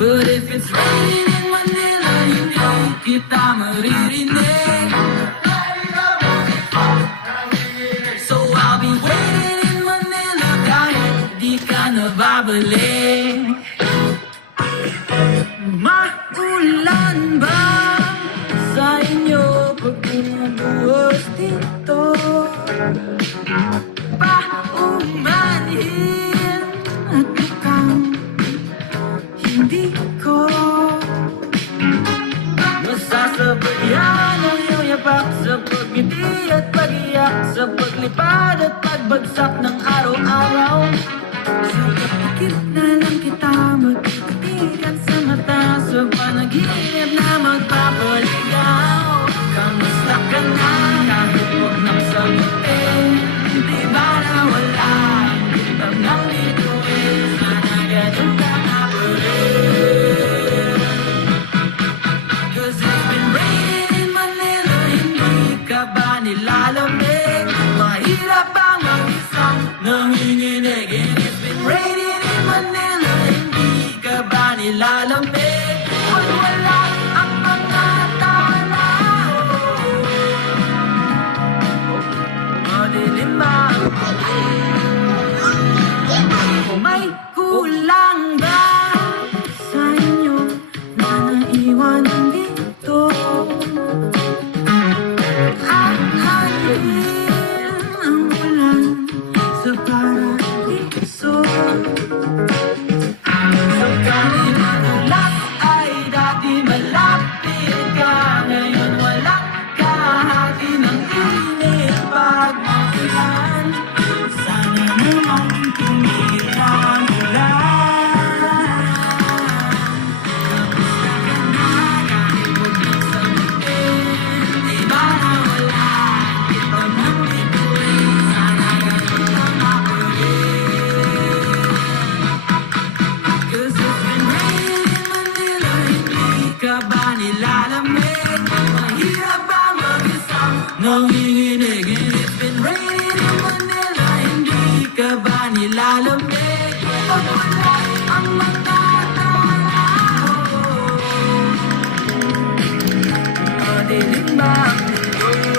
But if it's raining in Manila, hindi kita maririnig. So I'll be waiting in Manila kahit di ka nababalik. Maulan ba sa inyo pag bumubuhos dito? Paumanhin at mukhang hindi ko masasabayan ang iyong yapak sa pagngiti at pag-iyak, sa paglipad at pagbagsak ng araw-araw. Sa pagkikip na lang kita magkikitigan sa mata, sa panaginip na magpapaligaw. Kamusta ka na kahit huwag nang sagutin? Di ba na wala ang kitang nang lituin? Sana ganun ka na pa rin. Cause it's been raining in Manila, hindi ka ba nilalamig? Mahirap bang mag-isang nanginginig? And it's been raining in Manila, hindi ka ba nilalamig? Pag wala ang mga tao, madilim ba? O may kulang ba sa inyo na naiwanan dito? Ahalin ang ulan sa paradiso. Sa kanilang ulat ay dati malapit ka, ngayon walang kahati ng init pagmasihan. Sana naman tumigil ang ulan. Kamusta ka na kahit huwag nang sagutin? Di ba na wala kita mang lituin? Sana ganun lang ako rin. Cause it's been raining in Manila, hindi ka ba nilalamig? Mahirap ba mag-isang nanginginig? And it's been raining in Manila, hindi ka ba nilalamig? Pag wala ang mga tao, madilim ba ang mundo?